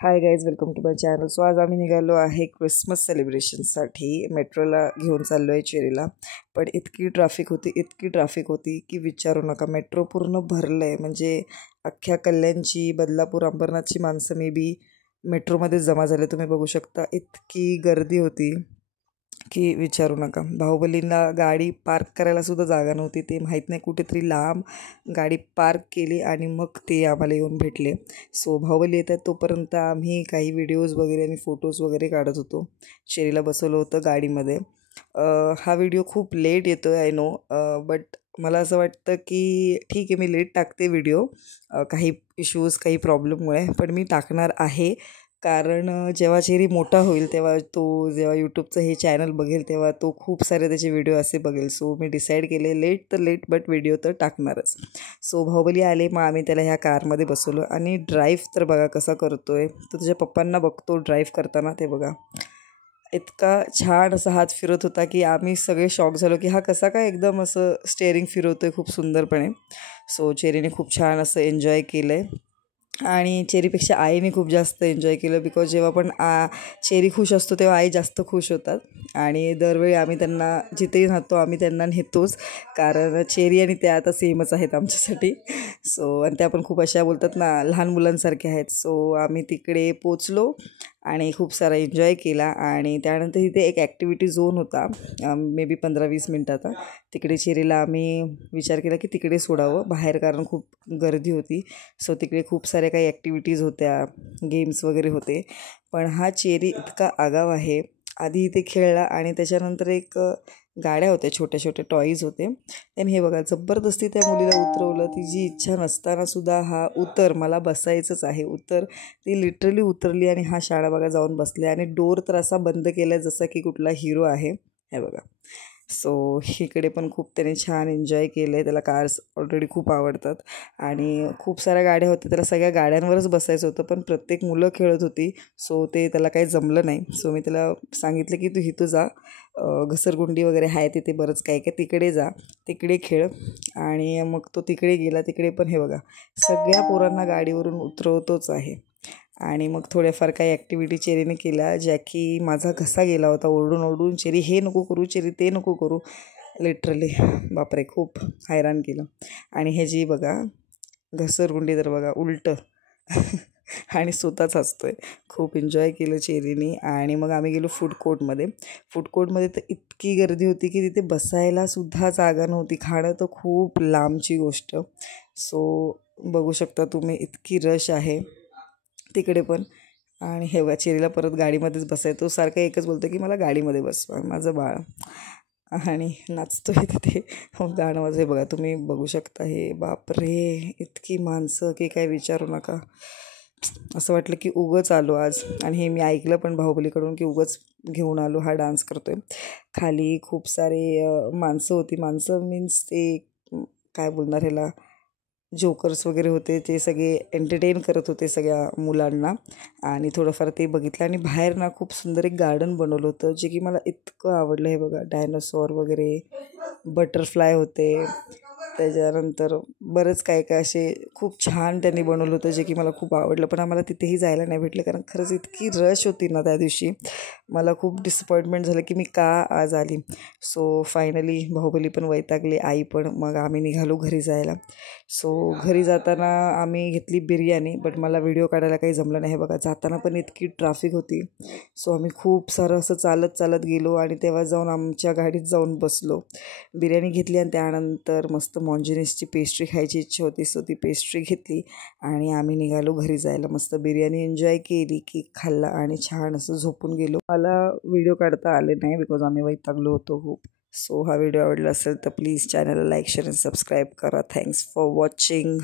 High guys, welcome to my channel. So आज आम्ही निघालो आहे क्रिसमस सेलिब्रेशनसाठी. मेट्रोला घेऊन चाललो आहे चेरीला. पण इतकी ट्रॅफिक होती की विचारू नका. मेट्रो पूर्ण भरलं आहे. म्हणजे अख्ख्या कल्याणची, बदलापूर, अंबरनाथची माणसं मे बी मेट्रोमध्ये जमा झाले. तुम्ही बघू शकता इतकी गर्दी होती की विचारू नका. बाहुबलीला गाडी पार्क करायलासुद्धा जागा नव्हती. ते माहीत नाही कुठेतरी लांब गाडी पार्क केली आणि मग ते आम्हाला येऊन भेटले. सो बाहुबली येतात तोपर्यंत आम्ही काही व्हिडिओज वगैरे आणि फोटोज वगैरे काढत होतो. शेरीला बसवलं होतं गाडीमध्ये. हा व्हिडिओ खूप लेट येतो आहे, आय नो, बट मला असं वाटतं की ठीक आहे, मी लेट टाकते व्हिडिओ काही इश्यूज, काही प्रॉब्लेममुळे, पण मी टाकणार आहे. कारण जेव्हा चेरी मोठा होईल तेव्हा जेव्हा यूट्यूबचं हे चॅनल बघेल तेव्हा तो खूप सारे त्याचे व्हिडिओ असे बघेल. सो मी डिसाईड केले, लेट तर लेट बट व्हिडिओ तर टाकणारच. सो बाहुबली आले, मग आम्ही त्याला ह्या कारमध्ये बसवलो आणि ड्राईव्ह तर बघा कसा करतो आहे. तो त्याच्या पप्पांना बघतो ड्राईव्ह करताना. ते बघा इतका छान असा हात फिरत होता की आम्ही सगळे शॉक झालो की हा कसा काय एकदम असं स्टेअरिंग फिरवतो आहे खूप सुंदरपणे. सो चेरीने खूप छान असं एन्जॉय केलं आहे आणि चेरीपेक्षा आईने खूप जास्त एन्जॉय केलं. बिकॉज जेव्हा पण चेरी खुश असतो तेव्हा आई जास्त खुश होतात. आणि दरवेळी आम्ही त्यांना जिथेही राहतो आम्ही त्यांना नेतोच, कारण चेरी आणि त्या आता सेमच आहेत आमच्यासाठी. सो आणि त्या पण खूप अशा बोलतात ना, लहान मुलांसारख्या आहेत. सो आम्ही तिकडे पोचलो आणि खूप सारा एन्जॉय केला. आणि त्यानंतर तिथे एक ॲक्टिव्हिटी झोन होता, मे बी 15-20 मिनटाचा. तिकडे चेरीला आम्ही विचार केला की तिकडे सोडावं बाहेर, कारण खूप गर्दी होती. सो तिकडे खूप साऱ्या काही ॲक्टिव्हिटीज होत्या, गेम्स वगैरे होते. पण हा चेरी इतका आगाव आहे. आधी इथे खेळला आणि त्याच्यानंतर एक गाड्या होत्या, छोटे छोटे टॉईज होते. त्याने हे बघा जबरदस्ती त्या मुलीला उतरवलं. तिची इच्छा नसतानासुद्धा हा उतर, मला बसायचंच आहे, उतर. ती लिटरली उतरली आणि हा शाळा बघा जाऊन बसले आणि डोर तर असा बंद केला जसा की कुठला हिरो आहे. हे बघा. सो इकडे पण खूप त्याने छान एन्जॉय केलं आहे. त्याला कार्स ऑलरेडी खूप आवडतात आणि खूप साऱ्या गाड्या होत्या. त्याला सगळ्या गाड्यांवरच बसायचं होतं, पण प्रत्येक मुलं खेळत होती. सो ते त्याला काही जमलं नाही. सो मी त्याला सांगितलं की तू इथं जा, घसरगुंडी वगैरे आहे तिथे बरंच काय काय, तिकडे जा, तिकडे खेळ. आणि मग तो तिकडे गेला. तिकडे पण हे बघा सगळ्या पोरांना गाडीवरून उतरवतोच आहे. आणि मग थोड्याफार काही ॲक्टिव्हिटी चेरीने केल्या, ज्या की माझा घसा गेला होता ओरडून ओरडून. चेरी हे नको करू, चेरी ते नको करू, लिटरली बापरे खूप हैराण केलं. आणि हे जी बघा घसरगुंडी तर बघा उलटं आणि स्वतःच हसतोय. खूप एन्जॉय केलं चेरीने. आणि मग आम्ही गेलो फूड कोर्टमध्ये तर इतकी गर्दी होती की तिथे बसायलासुद्धा जागा नव्हती. खाणं तर खूप लांबची गोष्ट. सो बघू शकता तुम्ही इतकी रश आहे तिकडे पण. आणि हे बघा चेरीला परत गाडीमध्येच बसायचं. तो सारखं एकच बोलतो की मला गाडीमध्ये बसवा, माझं बाळ. आणि नाचतो आहे तिथे. हो गाणं वाजव. हे बघा तुम्ही बघू शकता. हे बापरे इतकी माणसं की काय विचारू नका. असं वाटलं की उगंच आलो आज. आणि हे मी ऐकलं पण बाहुबलीकडून की उगंच घेऊन आलो, हा डान्स करतो आहे. खाली खूप सारे माणसं होती. माणसं मीन्स ते काय बोलणार ह्याला, जोकर्स वगैरे होते. ते सगळे एंटरटेन करत होते सगळ्या मुलांना. आणि थोडंफार ते बघितलं. आणि बाहेर ना खूप सुंदर एक गार्डन बनवलं होतं, जे की मला इतकं आवडलं. हे बघा डायनासॉर वगैरे, बटरफ्लाय होते. त्याच्यानंतर बरंच काय काय असे खूप छान त्यांनी बनवलं होतं, जे की मला खूप आवडलं. पण आम्हाला तिथेही जायला नाही भेटलं, कारण खरंच इतकी रश होती ना त्या दिवशी. मला खूप डिसअपॉइंटमेंट झालं की मी का आज आली. सो फायनली बाहुबली पण वैतागले, आई पण. मग आम्ही निघालो घरी जायला. सो घरी जाताना आम्ही घेतली बिर्याणी, बट मला व्हिडिओ काढायला काही जमलं नाही. हे बघा जाताना पण इतकी ट्रॅफिक होती. सो आम्ही खूप सारं असं चालत चालत गेलो आणि तेव्हा जाऊन आमच्या गाडीत जाऊन बसलो. बिर्याणी घेतली आणि त्यानंतर मस्त मॉन्जिनिसची पेस्ट्री खायची इच्छा होती. सो ती पेस्ट्री घेतली आणि आम्ही निघालो घरी जायला. मस्त बिर्याणी एन्जॉय केली, केक खाल्ला आणि छान असं झोपून गेलो. मला व्हिडिओ काढता आले नाही बिकॉज आम्ही वैतागलो होतो खूप. सो हा व्हिडिओ आवडला असेल तर प्लीज चॅनलला लाईक, शेअर आणि सबस्क्राईब करा. Thanks for watching.